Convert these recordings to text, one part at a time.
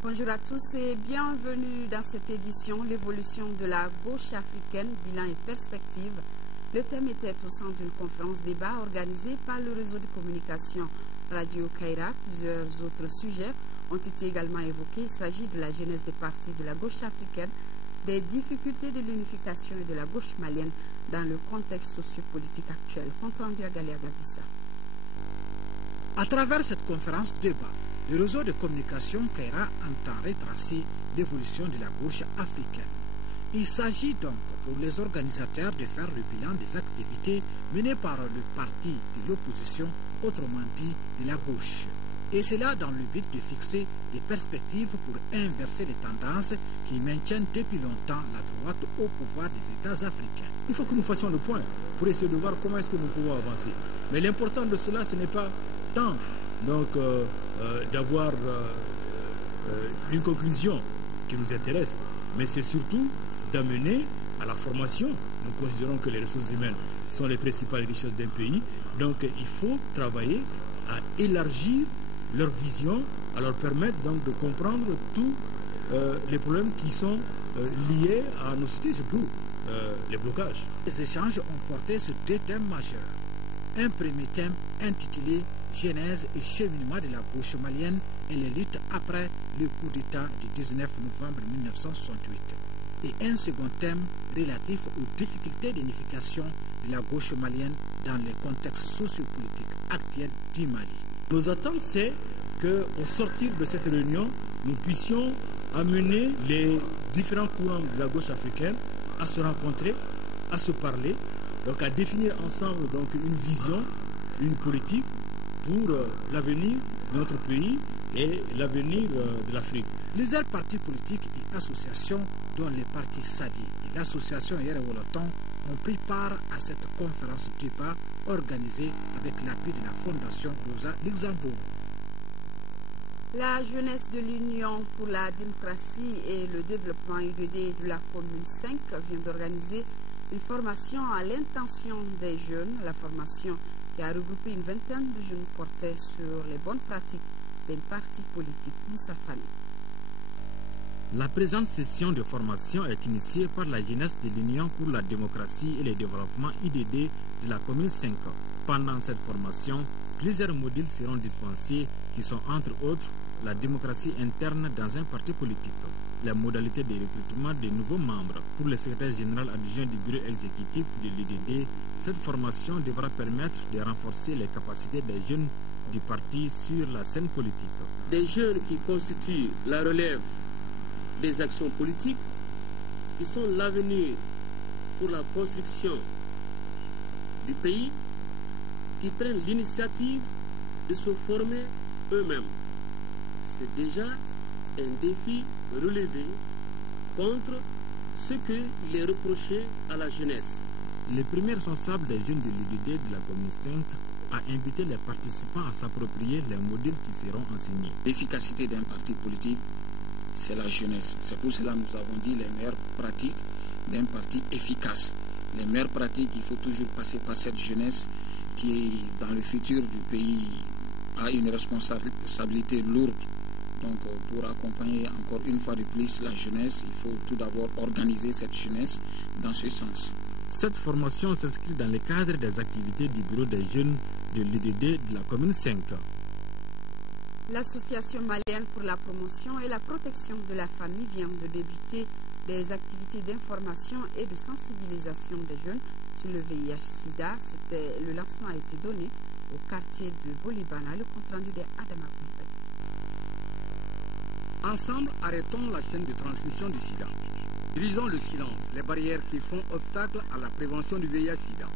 Bonjour à tous et bienvenue dans cette édition, l'évolution de la gauche africaine, bilan et perspective. Le thème était au centre d'une conférence débat organisée par le réseau de communication Radio Kaira. Plusieurs autres sujets ont été également évoqués. Il s'agit de la jeunesse des partis de la gauche africaine, des difficultés de l'unification et de la gauche malienne dans le contexte sociopolitique actuel. Compte rendu à Galia Gabissa. À travers cette conférence débat, le réseau de communication Kaira entend retracer l'évolution de la gauche africaine. Il s'agit donc pour les organisateurs de faire le bilan des activités menées par le parti de l'opposition, autrement dit de la gauche. Et cela dans le but de fixer des perspectives pour inverser les tendances qui maintiennent depuis longtemps la droite au pouvoir des États africains. Il faut que nous fassions le point pour essayer de voir comment est-ce que nous pouvons avancer. Mais l'important de cela, ce n'est pas tant d'avoir une conclusion qui nous intéresse, mais c'est surtout d'amener à la formation. Nous considérons que les ressources humaines sont les principales richesses d'un pays, donc il faut travailler à élargir leur vision, à leur permettre donc de comprendre tous les problèmes qui sont liés à nos cités, surtout les blocages. Les échanges ont porté sur deux thèmes majeurs. Un premier thème intitulé « Genèse et cheminement de la gauche malienne et les luttes après le coup d'État du 19 novembre 1968 » et un second thème relatif aux difficultés d'unification de la gauche malienne dans les contextes sociopolitiques actuels du Mali. Nos attentes, c'est qu'au sortir de cette réunion, nous puissions amener les différents courants de la gauche africaine à se rencontrer, à se parler, donc à définir ensemble donc une vision, une politique pour l'avenir de notre pays et l'avenir de l'Afrique. Plusieurs partis politiques et associations, dont les partis SADI et l'association Yere Woloton, ont pris part à cette conférence débat organisée avec l'appui de la Fondation Rosa Luxembourg. La jeunesse de l'Union pour la démocratie et le développement UDD de la commune 5 vient d'organiser une formation à l'intention des jeunes. La formation qui a regroupé une vingtaine de jeunes portait sur les bonnes pratiques des partis politiques. Moussa Fani. La présente session de formation est initiée par la jeunesse de l'Union pour la démocratie et le développement UDD de la commune 5. Pendant cette formation, plusieurs modules seront dispensés qui sont entre autres la démocratie interne dans un parti politique, les modalités de recrutement des nouveaux membres. Pour le secrétaire général adjoint du bureau exécutif de l'UDD, cette formation devra permettre de renforcer les capacités des jeunes du parti sur la scène politique. Des jeunes qui constituent la relève des actions politiques, qui sont l'avenir pour la construction du pays, qui prennent l'initiative de se former eux-mêmes. C'est déjà un défi relevé contre ce qu'il est reproché à la jeunesse. Le premier responsable des jeunes de l'UDD de la commune 5 a invité les participants à s'approprier les modules qui seront enseignés. L'efficacité d'un parti politique, c'est la jeunesse. C'est pour cela que nous avons dit les meilleures pratiques d'un parti efficace. Les meilleures pratiques, il faut toujours passer par cette jeunesse qui, dans le futur du pays, a une responsabilité lourde. Donc, pour accompagner encore une fois de plus la jeunesse, il faut tout d'abord organiser cette jeunesse dans ce sens. Cette formation s'inscrit dans le cadre des activités du bureau des jeunes de l'UDD de la commune 5. L'association malienne pour la promotion et la protection de la famille vient de débuter des activités d'information et de sensibilisation des jeunes sur le VIH-Sida. Le lancement a été donné au quartier de Bolibana. Le compte rendu de Adama Koulibaly. Ensemble, arrêtons la chaîne de transmission du sida. Brisons le silence, les barrières qui font obstacle à la prévention du VIH-Sida.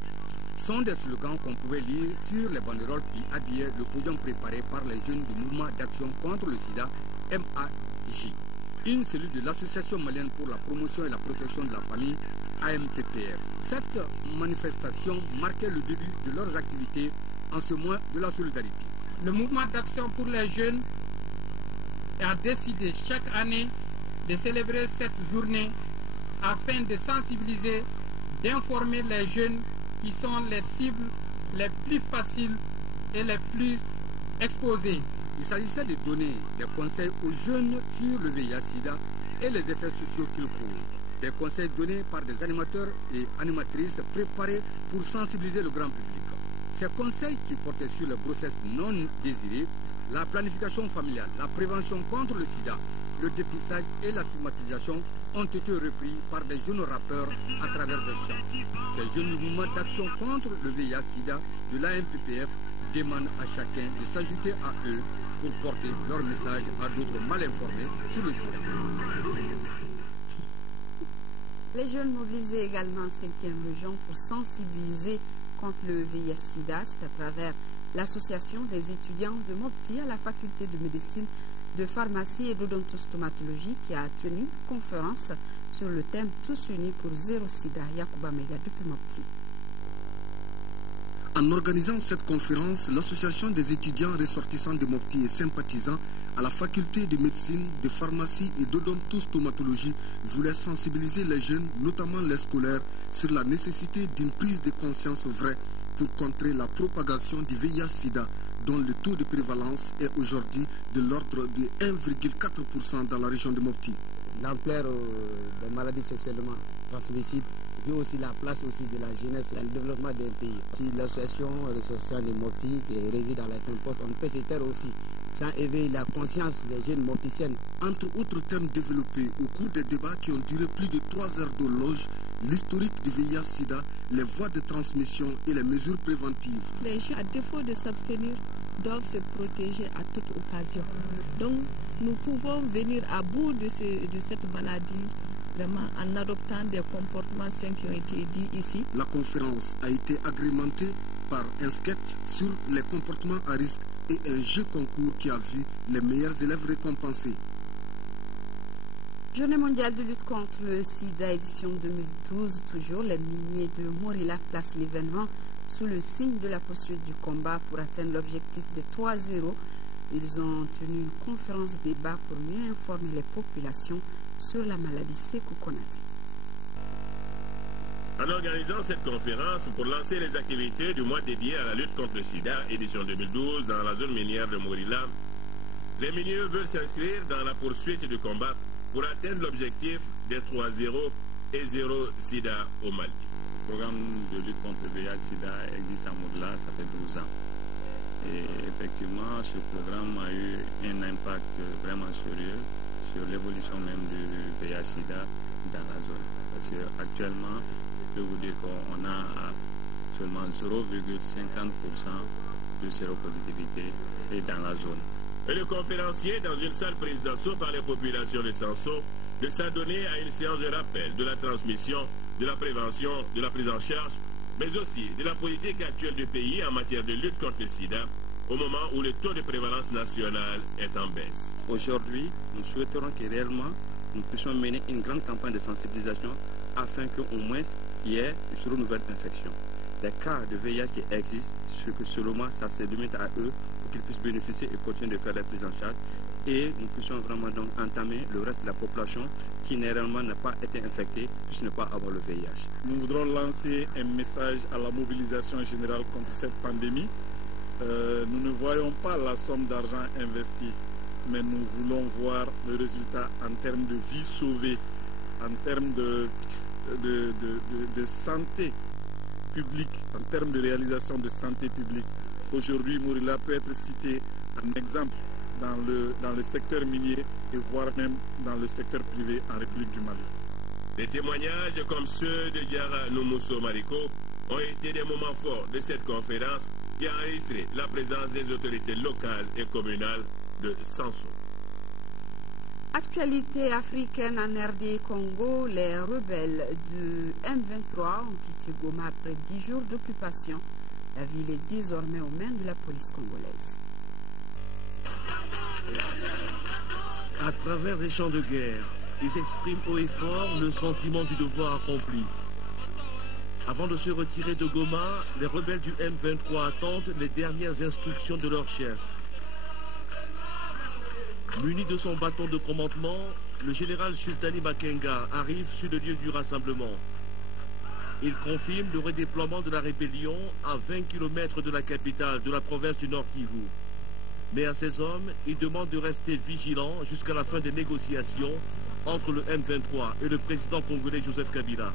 Sont des slogans qu'on pouvait lire sur les banderoles qui habillaient le podium préparé par les jeunes du mouvement d'action contre le sida, MAJ. Une cellule de l'Association malienne pour la promotion et la protection de la famille, AMPPF. Cette manifestation marquait le début de leurs activités en ce mois de la solidarité. Le mouvement d'action pour les jeunes a décidé chaque année de célébrer cette journée afin de sensibiliser, d'informer les jeunes qui sont les cibles les plus faciles et les plus exposées Il s'agissait de donner des conseils aux jeunes sur le VIH-Sida et les effets sociaux qu'il cause. Des conseils donnés par des animateurs et animatrices préparés pour sensibiliser le grand public. Ces conseils qui portaient sur les grossesses non désirées, la planification familiale, la prévention contre le sida, le dépistage et la stigmatisation ont été repris par des jeunes rappeurs à travers des chants. Ces jeunes mouvements d'action contre le VIH-Sida de l'AMPPF demandent à chacun de s'ajouter à eux pour porter leur message à d'autres mal informés sur le sida. Les jeunes mobilisés également en 5e région pour sensibiliser contre le VIH-Sida, c'est à travers l'association des étudiants de Mopti à la faculté de médecine, de pharmacie et d'odontostomatologie qui a tenu une conférence sur le thème Tous unis pour zéro sida. Yacouba Mega depuis Mopti. En organisant cette conférence, l'association des étudiants ressortissants de Mopti et sympathisants à la faculté de médecine, de pharmacie et d'odontostomatologie voulait sensibiliser les jeunes, notamment les scolaires, sur la nécessité d'une prise de conscience vraie pour contrer la propagation du VIH-Sida, dont le taux de prévalence est aujourd'hui de l'ordre de 1,4% dans la région de Mopti. L'ampleur des maladies sexuellement transmissibles, puis aussi la place aussi de la jeunesse dans le développement d'un pays. Si l'association ressortissante de Mopti qui réside à la Quimposte, on peut se taire aussi sans éveiller la conscience des jeunes mopticiennes. Entre autres thèmes développés au cours des débats qui ont duré plus de 3 heures d'horloge, l'historique du VIH-Sida, les voies de transmission et les mesures préventives. Les gens, à défaut de s'abstenir, doivent se protéger à toute occasion. Donc, nous pouvons venir à bout de cette maladie vraiment en adoptant des comportements sains qui ont été dits ici. La conférence a été agrémentée par un sketch sur les comportements à risque et un jeu concours qui a vu les meilleurs élèves récompensés. Journée mondiale de lutte contre le sida, édition 2012. Toujours, les miniers de Morila placent l'événement sous le signe de la poursuite du combat pour atteindre l'objectif de 3-0. Ils ont tenu une conférence débat pour mieux informer les populations sur la maladie Sékou Konati. En organisant cette conférence pour lancer les activités du mois dédié à la lutte contre le sida, édition 2012, dans la zone minière de Morila, les miniers veulent s'inscrire dans la poursuite du combat pour atteindre l'objectif des 3-0 et 0 sida au Mali. Le programme de lutte contre le VIH-Sida existe à Morila, ça fait 12 ans. Et effectivement, ce programme a eu un impact vraiment sérieux sur l'évolution même du VIH-Sida dans la zone. Parce qu'actuellement, je peux vous dire qu'on a seulement 0,50% de séropositivité dans la zone. Et le conférencier, dans une salle prise d'assaut par les populations de Sanso, de s'adonner à une séance de rappel de la transmission, de la prévention, de la prise en charge, mais aussi de la politique actuelle du pays en matière de lutte contre le sida, au moment où le taux de prévalence nationale est en baisse. Aujourd'hui, nous souhaiterons que réellement nous puissions mener une grande campagne de sensibilisation afin qu'au moins qu'il y ait une nouvelle infection. Les cas de VIH qui existent, ce que seulement ça se limite à eux pour qu'ils puissent bénéficier et continuer de faire la prise en charge. Et nous puissions vraiment donc entamer le reste de la population qui réellement n'a pas été infectée puisse ne pas avoir le VIH. Nous voudrons lancer un message à la mobilisation générale contre cette pandémie. Nous ne voyons pas la somme d'argent investie, mais nous voulons voir le résultat en termes de vie sauvée, en termes de santé publique, en termes de réalisation de santé publique. Aujourd'hui, Morila peut être cité en exemple dans le secteur minier et voire même dans le secteur privé en République du Mali. Des témoignages comme ceux de Diara Noumousso Mariko ont été des moments forts de cette conférence qui a enregistré la présence des autorités locales et communales de Sanso. Actualité africaine en RD Congo, les rebelles du M23 ont quitté Goma après 10 jours d'occupation. La ville est désormais aux mains de la police congolaise. À travers les champs de guerre, ils expriment haut et fort le sentiment du devoir accompli. Avant de se retirer de Goma, les rebelles du M23 attendent les dernières instructions de leur chef. Muni de son bâton de commandement, le général Sultani Makenga arrive sur le lieu du rassemblement. Il confirme le redéploiement de la rébellion à 20 km de la capitale de la province du Nord Kivu. Mais à ces hommes, il demande de rester vigilants jusqu'à la fin des négociations entre le M23 et le président congolais Joseph Kabila.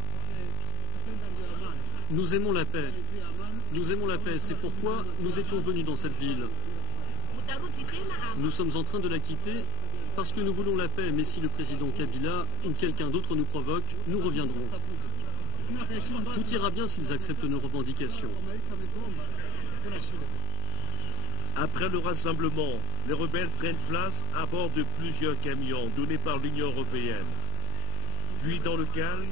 Nous aimons la paix. Nous aimons la paix, c'est pourquoi nous étions venus dans cette ville. Nous sommes en train de la quitter parce que nous voulons la paix, mais si le président Kabila ou quelqu'un d'autre nous provoque, nous reviendrons. Tout ira bien s'ils acceptent nos revendications. Après le rassemblement, les rebelles prennent place à bord de plusieurs camions donnés par l'Union européenne. Puis dans le calme,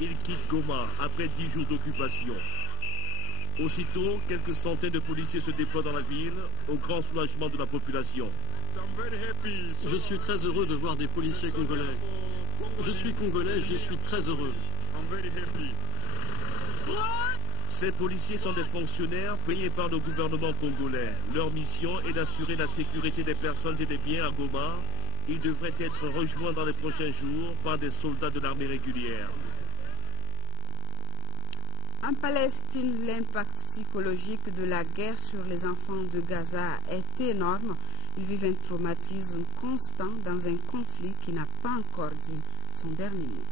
ils quittent Goma après 10 jours d'occupation. Aussitôt, quelques centaines de policiers se déploient dans la ville, au grand soulagement de la population. Je suis très heureux de voir des policiers congolais. Je suis congolais, je suis très heureux. Ces policiers sont des fonctionnaires payés par le gouvernement congolais. Leur mission est d'assurer la sécurité des personnes et des biens à Goma. Ils devraient être rejoints dans les prochains jours par des soldats de l'armée régulière. En Palestine, l'impact psychologique de la guerre sur les enfants de Gaza est énorme. Ils vivent un traumatisme constant dans un conflit qui n'a pas encore dit son dernier mot.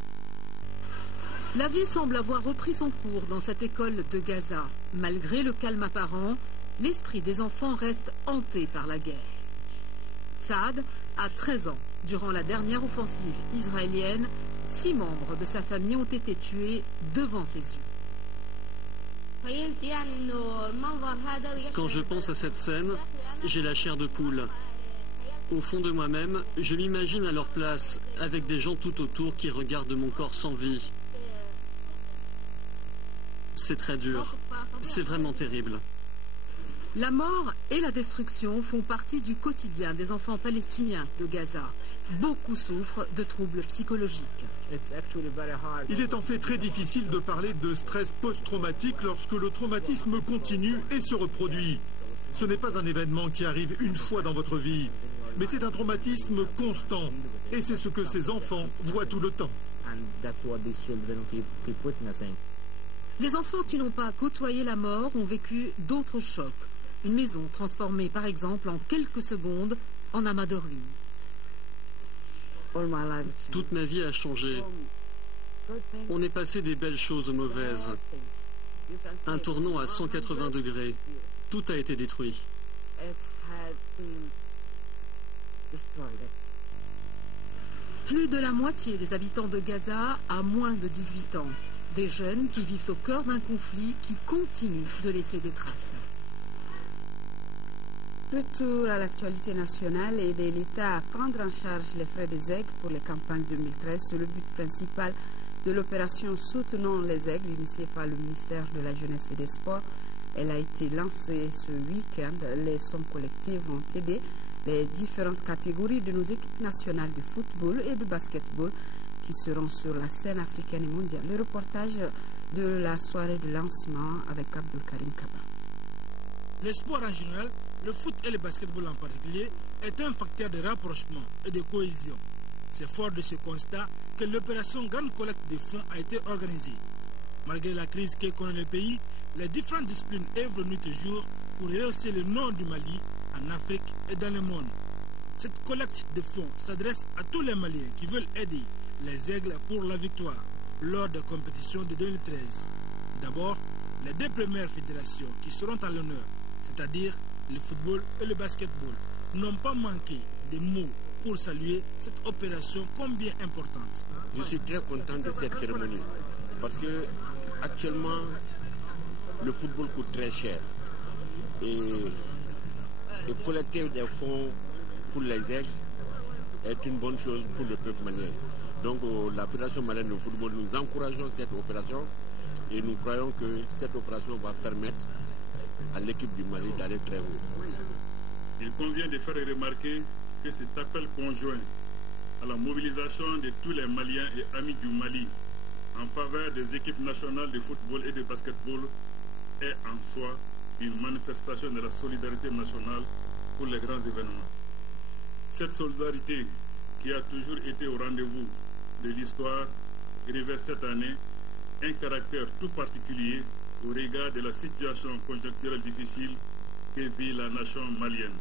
La vie semble avoir repris son cours dans cette école de Gaza. Malgré le calme apparent, l'esprit des enfants reste hanté par la guerre. Saad a 13 ans. Durant la dernière offensive israélienne, 6 membres de sa famille ont été tués devant ses yeux. Quand je pense à cette scène, j'ai la chair de poule. Au fond de moi-même, je m'imagine à leur place, avec des gens tout autour qui regardent mon corps sans vie. C'est très dur. C'est vraiment terrible. La mort et la destruction font partie du quotidien des enfants palestiniens de Gaza. Beaucoup souffrent de troubles psychologiques. Il est en fait très difficile de parler de stress post-traumatique lorsque le traumatisme continue et se reproduit. Ce n'est pas un événement qui arrive une fois dans votre vie, mais c'est un traumatisme constant. Et c'est ce que ces enfants voient tout le temps. Les enfants qui n'ont pas côtoyé la mort ont vécu d'autres chocs. Une maison transformée par exemple en quelques secondes en amas de ruines. Toute ma vie a changé. On est passé des belles choses aux mauvaises. Un tournant à 180 degrés. Tout a été détruit. Plus de la moitié des habitants de Gaza a moins de 18 ans. Des jeunes qui vivent au cœur d'un conflit qui continue de laisser des traces. Retour à l'actualité nationale, aider l'État à prendre en charge les frais des aigles pour les campagnes 2013. C'est le but principal de l'opération Soutenons les aigles, initiée par le ministère de la Jeunesse et des Sports. Elle a été lancée ce week-end. Les sommes collectives vont aider les différentes catégories de nos équipes nationales de football et de basketball qui seront sur la scène africaine et mondiale. Le reportage de la soirée de lancement avec Abdul Karim Kaba. Le sport en général, le foot et le basketball en particulier, est un facteur de rapprochement et de cohésion. C'est fort de ce constat que l'opération Grande Collecte de fonds a été organisée. Malgré la crise que connaît le pays, les différentes disciplines œuvrent nuit et jour pour rehausser le nom du Mali en Afrique et dans le monde. Cette collecte de fonds s'adresse à tous les Maliens qui veulent aider les aigles pour la victoire lors des compétitions de 2013. D'abord, les deux premières fédérations qui seront à l'honneur, c'est-à-dire le football et le basketball, n'ont pas manqué de mots pour saluer cette opération combien importante. Je suis très content de cette cérémonie parce que actuellement le football coûte très cher et collecter des fonds pour les aigles est une bonne chose pour le peuple malien. Donc la Fédération malienne de football, nous encourageons cette opération et nous croyons que cette opération va permettre à l'équipe du Mali d'aller très haut. Il convient de faire remarquer que cet appel conjoint à la mobilisation de tous les Maliens et amis du Mali en faveur des équipes nationales de football et de basketball est en soi une manifestation de la solidarité nationale pour les grands événements. Cette solidarité qui a toujours été au rendez-vous de l'histoire revêt cette année un caractère tout particulier au regard de la situation conjoncturelle difficile que vit la nation malienne.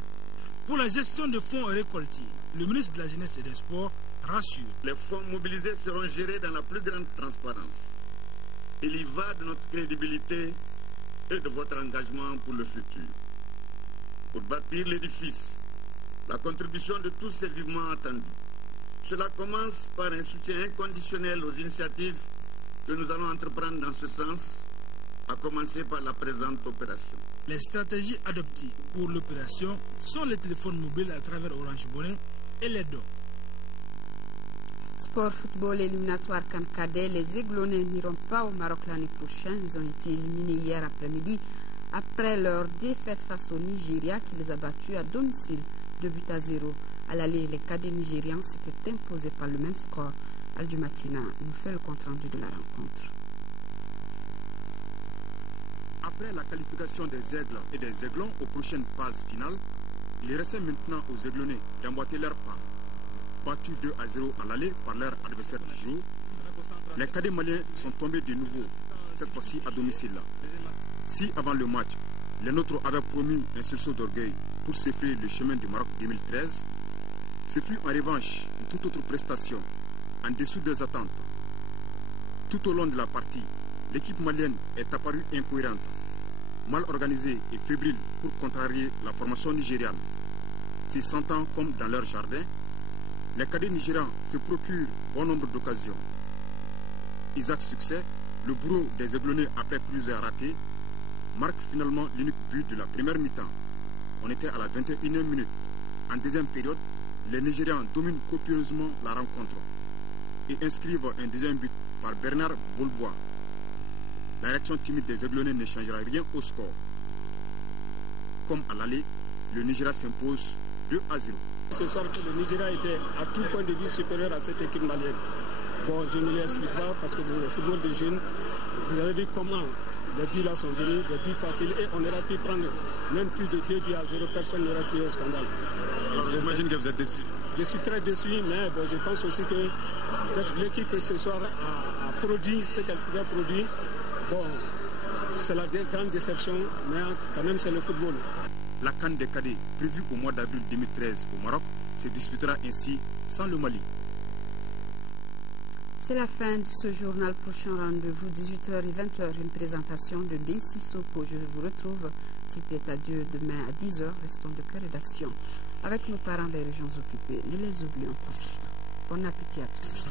Pour la gestion des fonds récoltés, le ministre de la Jeunesse et des Sports rassure. Les fonds mobilisés seront gérés dans la plus grande transparence. Il y va de notre crédibilité et de votre engagement pour le futur. Pour bâtir l'édifice, la contribution de tous est vivement attendue. Cela commence par un soutien inconditionnel aux initiatives que nous allons entreprendre dans ce sens, à commencer par la présente opération. Les stratégies adoptées pour l'opération sont les téléphones mobiles à travers Orange Money et les dons. Sport football éliminatoire CAN Cadet, les Aiglonnais n'iront pas au Maroc l'année prochaine. Ils ont été éliminés hier après-midi après leur défaite face au Nigeria qui les a battus à domicile 2-0. À l'aller, les cadets nigérians s'étaient imposés par le même score. Aldumatina nous fait le compte-rendu de la rencontre. Après la qualification des Aigles et des Aiglons aux prochaines phases finales, il restait maintenant aux Aiglonnais d'emboîter leur pas. Battus 2-0 à l'aller par leur adversaire du jour, les cadets maliens sont tombés de nouveau, cette fois-ci à domicile. Si avant le match, les nôtres avaient promis un sursaut d'orgueil pour s'effrayer le chemin du Maroc 2013, ce fut en revanche une toute autre prestation, en dessous des attentes. Tout au long de la partie, l'équipe malienne est apparue incohérente, mal organisée et fébrile pour contrarier la formation nigériane. Se sentant comme dans leur jardin, les cadets nigérians se procurent bon nombre d'occasions. Isaac Succès, le bourreau des Aiglonnais après plusieurs ratés, marque finalement l'unique but de la première mi-temps. On était à la 21e minute. En deuxième période, les Nigérians dominent copieusement la rencontre et inscrivent un deuxième but par Bernard Bolbois. La réaction timide des Aiglonnais ne changera rien au score. Comme à l'aller, le Nigeria s'impose 2-0. Ce soir, le Nigeria était à tout point de vue supérieur à cette équipe malienne. Bon, je ne l'explique pas parce que le football des jeunes, vous avez vu comment les buts là sont venus, des buts faciles, et on aurait pu prendre même plus de 2-0, personne n'aurait crié au scandale. Alors j'imagine que vous êtes déçu. Je suis très déçu, mais bon, je pense aussi que peut-être l'équipe ce soir a produit ce qu'elle pouvait produire. Bon, c'est la grande déception, mais quand même c'est le football. La CAN des cadets, prévue au mois d'avril 2013 au Maroc, se disputera ainsi sans le Mali. C'est la fin de ce journal. Prochain rendez-vous 18h et 20h, une présentation de Ndeye Sissoko. Je vous retrouve, s'il plaît à Dieu, demain à 10h. Restons de cœur rédaction avec nos parents des régions occupées. Ne les oublions pas surtout. Bon appétit à tous.